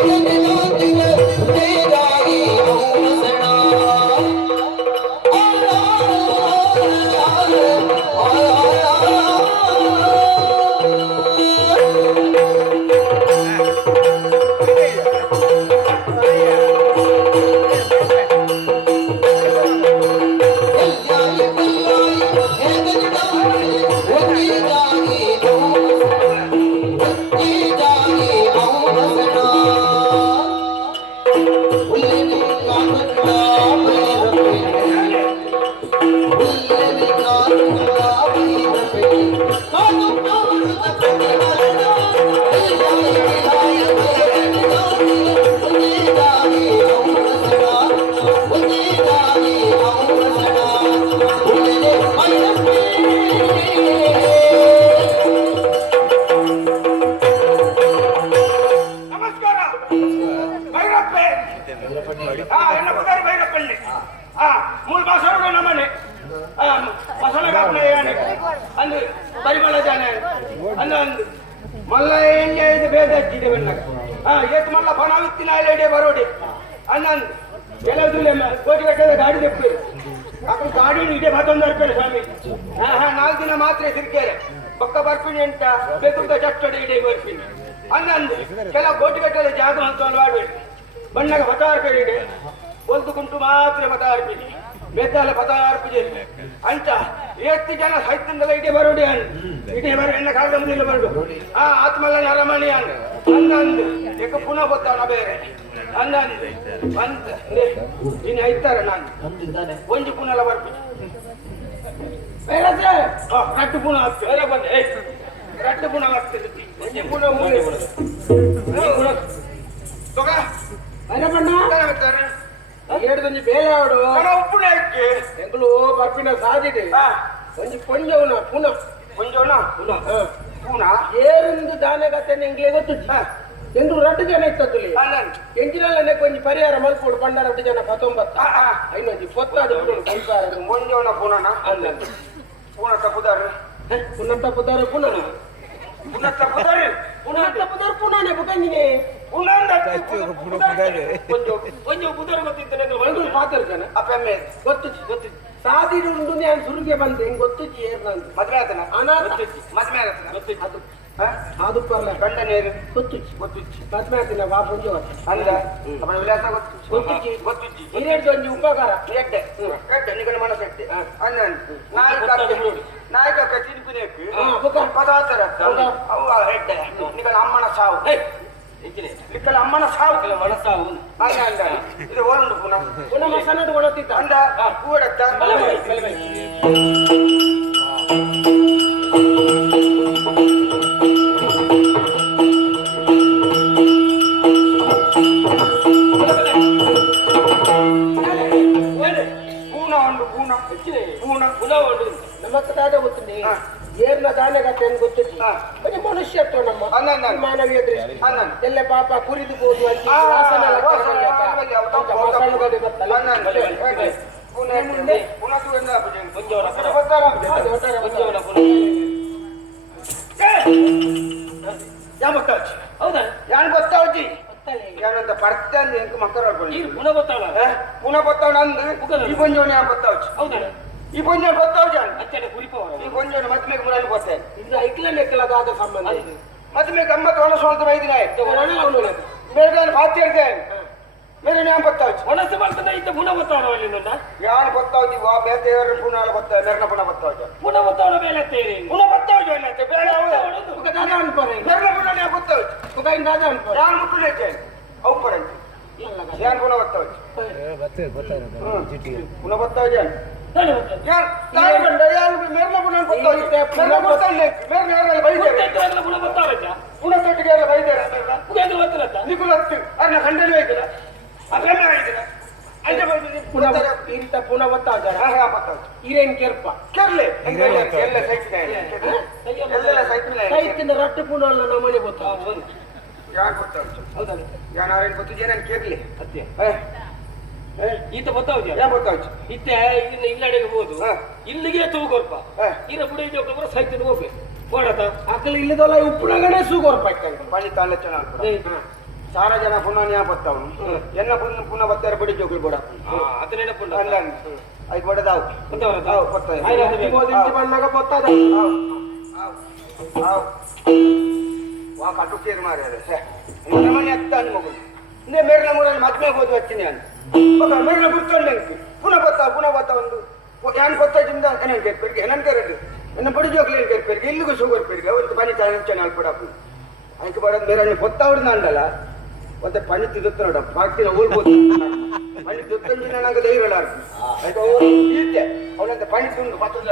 Glory ಅಂದ್ by ಮಲ್ಲ ಜನ. ಅನಂದ್ ಮಲ್ಲ ಎಂಡೆ ಐದ್ ಬೇದಿಡೆ ಬಣ್ಣಗ್ ಹಾ ಎತ್ ಮಲ್ಲ ಫಣ ವಿತ್ತಿನ ಆಯಲೆಡೆ ಬರೋಡೆ ಅನಂದ್ ಬೆಲೆ ದುಲ್ಲೆ ಗಾಡಿ ತಿಪ್ಪುರ್ ಆಕು ಗಾಡಿನ್ ಇಡೆ ಮತೊಂದ್ ಸ್ವಾಮಿ. ಹಾ ಹಾ ನಾಲ್ ದಿನ ಮಾತ್ರೆ ಸಿಕ್ಕೆರೆ ಪಕ್ಕ ಬರ್ಪಿನ್ ಎಂಟ ಬೆತ್ತು ಚೆಟ್ಟಡೆ ಇಡೆ ಬರ್ಪಿನಿ ಅನಂದ್ ಕೆಲ ಬೋಟಿ ಗಟ್ಟೆಲೆ ಜಾಗ ಆತುನ್ ವಾಡುವೆರ್ ಬಂಡಕ್ ಮತ ಅರ್ಪೆಡೆಡೆ ಒಲ್ದು ಕುಂಟು ಮಾತ್ರೆ ಮತ ಆರ್ಪಿನ್ ಬೇತಾಲ ಪತಾರ್ಪಿದೆ ಅಂತ ಎಷ್ಟು ಜನ ಸಾಹಿತ್ಯದಲ್ಲ ಇಡೀ ಬರೋಡಿ ಅನ್ ಇಡೀ ಬರೋ ಎನ್ನ ಕಾಲ ಮುಂದಿಲ್ಲ ಬರೋಡು. ಆ ಆತ್ಮಲ್ಲ ನರಮಣಿ ಅನ್ ಹನ್ನೊಂದು. ಏಕ ಪುನಃ ಗೊತ್ತಾವನ ಬೇರೆ. ಹನ್ನೊಂದು. ಅಂತ ಇನ್ನು ಐತಾರ ನಾನು. ಒಂಜಿ ಪುನಃ ಬರ್ಪಿನಿ ಬೇರೆ ಕಟ್ಟು ಪುನಃ ಆಗ್ತದೆ ಬೇರೆ ಬಂದೆ. ಏ, ಕಟ್ಟು ಪುನಃ ಆಗ್ತದೆ ಒಂಜಿ ಪುನಃ ಮೂಲೆ ಪುನಃ. ತೊಗ. ಉತ್ತರ ಬೇಲೆ ಆವಡು ಹಣ ಉಪ್ಪುನ ಹಾಕಿ ಎಂಕುಲು ಬರ್ಪಿನ ಸಾದಿಡೆ ಹಾ. ಒಂಜಿ ಪೊಂಜವನ ಪುನಃ. ಪುನಃ. ಪುನ? ಏರಿಂದು ದಾನೆ ಕತೆ ಎಂಗ್ಲೆ ಗೊತ್ತುಜ್ಜಿ ಎಂದು ರಟ್ಟು ಜನ ಇತ್ತದುಲಿ ಎಂಜಿನಲ್ಲೇ ಕೊಂಚ ಪರಿಹಾರ ಮಲ್ಪೋಡು ಪಂಡ ರಟ್ಟು ಜನ ಪತ್ತೊಂಬತ್ತ. ಐನೊಂದು ಇಪ್ಪತ್ತಾರು ಐನೊಂಜಿ ಪೊತ್ತಾದ ಅಲ್ಲ. ಪೂನ ತಪ್ಪುದಾರ? ಪುನಃ ತಪ್ಪುದಾರ ಪುನಃ ಪುನ ತಪ್ಪುದಾರ? ಪುನಃ ತಪ್ಪುದಾರ ಪುನಃ ಬುಕಂಜಿನೆ ಒಂದು ಒಂದು ಗೊತ್ತಿದ್ದೇನೆ ಒಂದು ಪಾತ್ರ ಜನ ಅಪ್ಪಮ್ಮೆ ಗೊತ್ತುಜ್ಜಿ ಗೊತ್ತುಜ್ಜಿ. ಸಾದಿಡು ಉಂಡು ನಾನು ಸುರುಗೆ ಬಂದೆ ಹೆಂಗ್ ಗೊತ್ತುಜ್ಜಿ ಏರ್ನಂದು ಮದ್ವೆ ಆತನ? ಅನಾಥ? ಮದ್ವೆ ಆಗತ್ತನ ಅದು ಅದು ಪರ್ಲ ಗಂಡ ನೀರು. ಗೊತ್ತಿಚ್ಚಿ ಮದ್ಮೆ ಆತಿನ ಬಾ ಪುಂಜು ಅಂದ ಅವನ ವಿಳಾಸ ಗೊತ್ತು ಗೊತ್ತಿಚ್ಚಿ ಗೊತ್ತಿಚ್ಚಿ ಹಿರಿಯಡ್ದು ಒಂಜಿ ಉಪಕಾರ. ಎಡ್ಡೆ ಎಡ್ಡೆ ನಿಗಳ ಮನಸ್ಸು ಎಡ್ಡೆ ಅನ್ನಂದು ನಾಯಕ ನಾಯಕ ಬುಕ್ಕ. ಪದಾರ್ಥ? ಅವು ಹೆಡ್ಡೆ ನಿಗಲ ಅಮ್ಮನ ಸಾವು. ನಿಕ್ಕಲ ಅಮ್ಮನ ಸಾವು ಮನಸ್ಸಾವು ಅಂದ ಅಂದ ಇದು ಓಲುಂಡು ಪುನಃ ಪುನಃ ಮಸನದು ಕೊಡತ್ತಿತ್ತ ಅಂದ ಕೂಡತ್ತ ಪೂನ ಉಂಡು ಪೂನ ಪೂನ ಪುನ ಉಂಡು ನಮಕ್ ದಾದ ಗೊತ್ತಿನಿ ಗೊತ್ತಿತ್ತು ಮನುಷ್ಯತ್ವ ನಮ್ಮ ಅನ್ನಂದ ಮಾನವೀಯ ದೃಷ್ಟಿ. ಅನ್ನಂದ ಎಲ್ಲ ಪಾಪ ಕುರಿದು ಹೋದು ಅಂತ ಆ, ವಾಸನೆ ಎಲ್ಲ ವಾಸನೆ. ವಾಸನೆ, ಯಾವ ಅಂತ ತಪ್ಪು, ಗೊತ್ತಲ್ಲ? ಕಡೆ ಒಟ್ಟಾರೆ ಗೊತ್ತಾವ್ಚಿ ಹೌದಾ? ಯಾನ್ ಗೊತ್ತಾವ್ಚಿ ಗೊತ್ತಲ್ಲ ಈಗ. ಯಾನಂತ ಪರ್ತಂದು ಎಂಕ್ ಮಕ್ಕಳು ನೀರು ಗುಣ ಗೊತ್ತಾವ ಪುನಃ ಗೊತ್ತಾವ್ ನಂದು? ಈ ಪೊಂಜೋನಿ ಯಾ ಗೊತ್ತಾವ್ಚಿ ಹೌದಾ? ಈ ಪೊಂಜೋನ್ ಗೊತ್ತಾವ್ಚಿ ಅಚ್ಚಡ ಕುರಿಪವರ ಈ ಪೊಂಜೋನ್ ಮದ್ಮೆಗೆ ಮುರಾನಿ ಗೊತ್ತೇನೆ ಇದು ಐಕ್ಲ ಲೆಕ್ಕಲ ದಾದ ಸಂಬಂಧ ಇದು. ಮದ್ಮೆ ಗಮ್ಮತ್ತು ಒಣ ಸ್ವಂತ ಬೈದಿನ. ಮೇರೆ ನಾನು ಬಾತಿ ಹೇಳ್ತೇನೆ ಮೇರೆ ನ್ಯಾಯ ಗೊತ್ತಾವ್ಚಿ ಒಣಸು ಬರ್ತದೆ ಇದ್ದ ಗುಣ ಗೊತ್ತಾವ ಇಲ್ಲಿ ನನ್ನ ಯಾನ್ ಗೊತ್ತಾವ್ಚಿ ವಾ ಬೇತೆಯವರು ಪುನಃ ಗೊತ್ತಾವ ನೆರನ ಪುನಃ ಗೊತ್ತಾವ್ಚಿ ಗುಣ ಗೊತ್ತಾವಣ ಮೇಲೆ ತೇರಿ ಪುನಃ ಗೊತ್ತಾವ್ಚಿ ಬೇಳೆ ಬೇಡ ಮುಖ ದಾದ ಅನ್ಪರೆ ನೆರನ ಪುನಃ ಮುಖ ಇಂದ ದಾದ ಅನ್ಪರೆ ಅವು ಇಲ್ಲ ನಾನು ಮೇರ್ನ ಯಾರಲ್ಲ ಬೈತಾರೆ ಗುಣ ಗೊತ್ತಾವಚ್ಚ ಪುನಃ ಇಂತ ಪುನಃ ಗೊತ್ತಾಗ ಹಿರೇನ್ ಕೆರ್ಪ. ಕೆರ್ಲೆ. ಎಲ್ಲ ಸೈತಿನ ರಟ್ಟು ಪುನಃ ನಮ್ಮನೆ ಗೊತ್ತಾವ ಯಾನ್ ಗೊತ್ತಾವ್ಚಿ ಹೌದಲ್ಲ. ಯಾರು ಗೊತ್ತಿದ್ಯಾ? ನಾನು ಕೇರ್ಲಿ. ಅತ್ತೆ. ಈತ ಗೊತ್ತಾವ್ಜ ಯಾನ್ ಗೊತ್ತಾವ್ಚಿ ಇತ್ತೆ ಇಲ್ಲ ಇಲ್ಲಡೆಗೆ ಹೋದು. ಇಲ್ಲಿಗೆ ತೂಗೋರ್ಪ. ಇರ ಬುಡಿ ಜೋಕಬ್ರ ಸೈತಿನ ಹೋಗ್ಬೇಕು ಕೊಡತ ಅಕಲ್ ಇಲ್ಲದಲ್ಲ ಉಪ್ಪುನಗಡೆ ಸೂಗೋರ್ಪ ಪಣಿ ತಾಳೆ ಚೆನ್ನಾಗಿ ಸಾರ ಜನ ಪುನಃ ನ್ಯಾ ಬತ್ತಾವನು. ಎನ್ನ ಪುನಃ ಪುನಃ ಬತ್ತಾರೆ ಬಿಡಿ ಜೋಕುಲು ಬೋಡ. ಅದು ಪುನಃ ಅಲ್ಲ ಐದು ಬಡದಾವು ಗೊತ್ತಾಯ್ತು. ನಿಮ್ಮದು ಇಂಚು ಬಣ್ಣಗ ಗೊತ್ತಾದ ವಾ ಕಟ್ಟು ಕೇರ್ ಮಾರ್ಯಾರೆ ಮನೆ ಅತ್ತ ಮಗು. ಇದೇ ಮೇರಿನ ಮೂರಲ್ಲಿ ಮದ್ಮೆಗೆ ಹೋದ್ ಹಚ್ಚಿನಿ ಅಂತ ಮೇರಿನ ಗುರ್ಕೊಂಡು ಹೆಂಗ್ ಪುನಃ ಬತ್ತ ಪುನಃ ಬತ್ತ ಒಂದು ಯಾನ್ ಗೊತ್ತಾಗಿಂದ ಏನಂತ ಕೇಳ್ಪೇರಿಗೆ ಏನಂತ ಕೇಳಿದ್ರು ನನ್ನ ಬಡಿ ಜೋಗ್ಲಿ ಕೇಳ್ಪೇರಿಗೆ ಇಲ್ಲಿಗೂ ಶುಗರ್ ಪೇರಿಗೆ? ಒಂದು ಪನಿ ಚಾನೆ ಆಳ್ಕೊಡಪ್ಪ ಅದಕ್ಕೆ ಬರೋದು ಬೇರೆ ಗೊತ್ತಾವ್ರು ನಾಂಡಲ್ಲ ಮತ್ತೆ ಪಣಿ ತಿದ್ದುತ್ತ ನೋಡ ಪಾಕ್ತಿನ ಹೋಗ್ಬೋದು ಪಣಿ ತಿದ್ದಂಜಿ ನನಗೆ ಧೈರ್ಯ ಇರಲಾರ್ದು ಅವನಂತ ಪಣಿ ತುಂಬ ಮತ್ತೊಂದು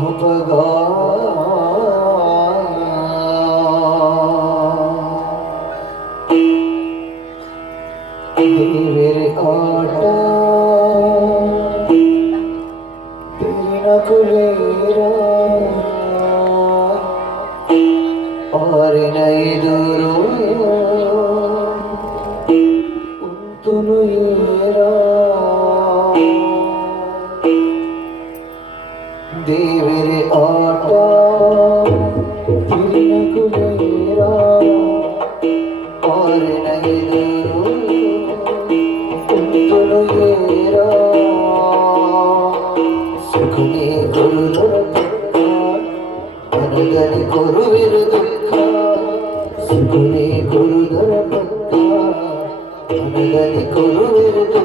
Allahu Teala அல்லது குருவிருது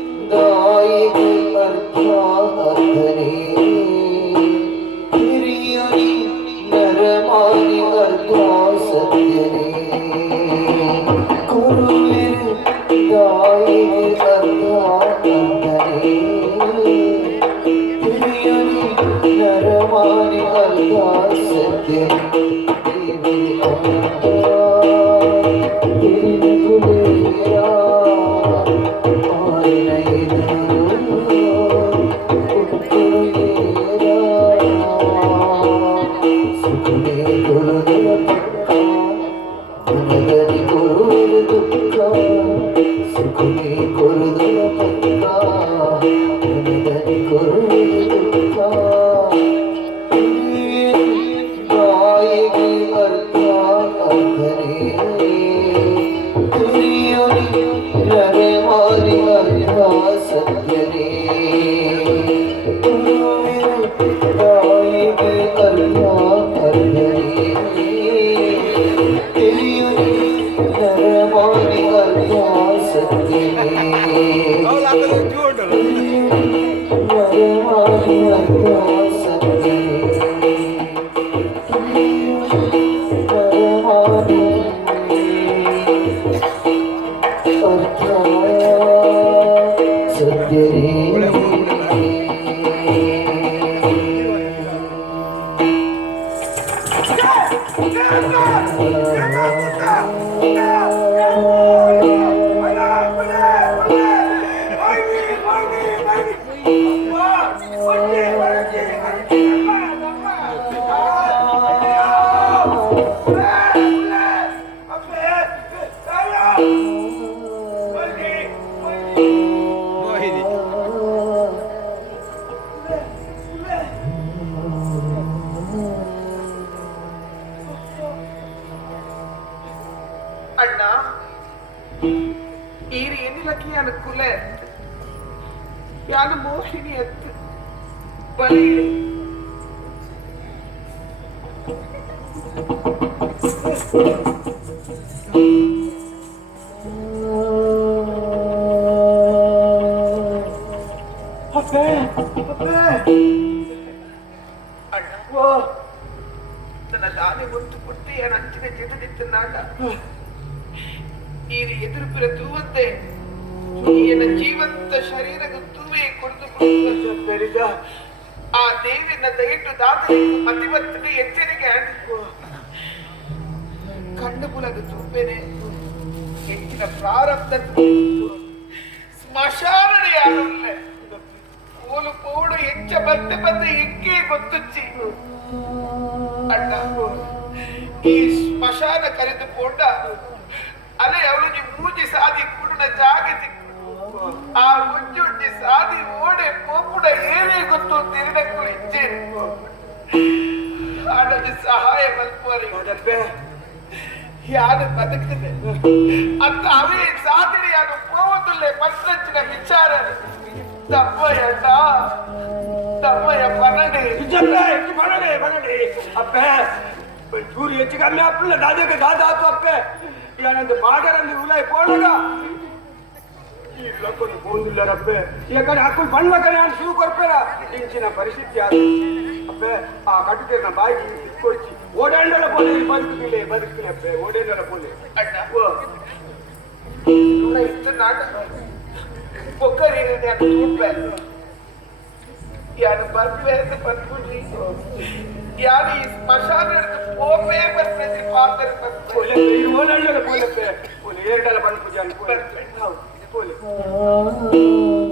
குருவிருந்தாயிகை அர்த்தாகத்தனே பிரியனி நரமானி அர்த்தாசத்தினே ಅಣ್ಣ ಏನಿಲ್ಲಕ್ಕೆ ಯಾನ ಕುಲೆ ಯಾನ ಮೋಹಿನಿ ಅತ್ತು ಬಲಿ ಅಪ್ಪೆ ಅಪ್ಪೆ ಅಣ್ಣ ಓ ನನ್ನ ದಾನ யானை ஒத்து பொட்டு என் அச்சினை ஜெதனித்தனாக ಈ ಹೇಳಿದ ಆ ದೇವಿನ ದಯಿಟ್ಟು ದಾಸರಿ ಅತಿವತ್ತಿನ ಎಚ್ಚರಿಕೆ ಆಡಿದ್ದು ಕಣ್ಣು ಕುಲದ ತುಂಬೆನೆ ಹೆಚ್ಚಿನ ಪ್ರಾರಬ್ಧ ಸ್ಮಶಾನಡೆ ಯಾರಲ್ಲ ಕೋಲು ಕೋಡು ಹೆಚ್ಚ ಬತ್ತೆ ಬತ್ತೆ ಹೆಕ್ಕೆ ಗೊತ್ತುಚ್ಚಿ. ಅಣ್ಣ, ಈ ಸ್ಮಶಾನ ಕರೆದುಕೊಂಡ ಪೋಂಡ ಅಲೆ ಅವಳು ಮೂಜಿ ಸಾಧಿ ಕೂಡ ಜಾಗ ಸಿಕ್ಕ ಆ ಏನೇ ಗೊತ್ತು ತಿರುಡಕ್ಕೂ ಇಚ್ಛೆ ಆಡೋದು ಸಹಾಯ ಮಲ್ಪೋರಿ அதப்பே ಯಾರು ಬದುಕಿದೆ ಅಂತ ಅವೇ ಸಾಧನೆ ಯಾರು ಪೋವದಿಲ್ಲ ಮನಸ್ಸಿನ ವಿಚಾರ ತಮ್ಮಯ್ಯ ತಮ್ಮಯ್ಯ ಪನಡೆ ನಿಜಪ್ಪೇ ಇದು ಬನಡೆ ಬನಡೆ ಅಪ್ಪೆ ಚೂರು ಹೆಚ್ಚು ಕಮ್ಮಿ ಅಪ್ಪಲ್ಲ ದಾದಕ್ಕೆ ದಾದ ಆತು ಅಪ್ಪೆ ಯಾನಂದು ಬಾಗರಂದು ಉಲಾಯ್ ಪೋಡಗ ಈ ಲಕ್ಕೊಂದು ಬೋಂದಿಲ್ಲರಪ್ಪೆ ಯಾಕಂದ್ರೆ ಹಾಕೊಂಡು ಬಣ್ಣ ನಾನು ಶೂ ಕೊರ್ಪೇರ ಇಂಚಿನ ಪರಿಸ್ಥಿತಿ ಆದ ಅಪ್ಪೆ ಆ ಕಟ್ಟಿಗೆ ಬಾಯಿ ಇಟ್ಕೊಳ್ಚಿ ಓಡಾಂಡಲ ಪೋಲೆ ಬದುಕಿಲೆ ಬದುಕಿಲೆ ಅಪ್ಪೆ ಓಡಾಂಡಲ ಪೋಲೆ ಅಣ್ಣ ಇತ್ತು ನಾಟ ಒಕ್ಕರಿ ನಾನು ತೂಪೆ ಯಾರು ಬರ್ಪೆ ಅಂತ ಬಂದ್ಬಿಡ್ರಿ ಯಾರು ಈ ಸ್ಮಶಾನ ಹಿಡ್ದು ಪೋಪೇ ಬರ್ಬೇಕು ಪಾತ್ರ ಬರ್ಬೇಕು ಪೋಲೆ ಇದು ಓಡಾಂಡಲ ಪೋಲೆ ಅಪ್ಪೆ ಪೋಲೆ ಏರ್ಡಲ ಬಂದು ಪೂಜೆ ಅನ್ಕೊಳ್ಳಿ ಹೌದು 嗯哼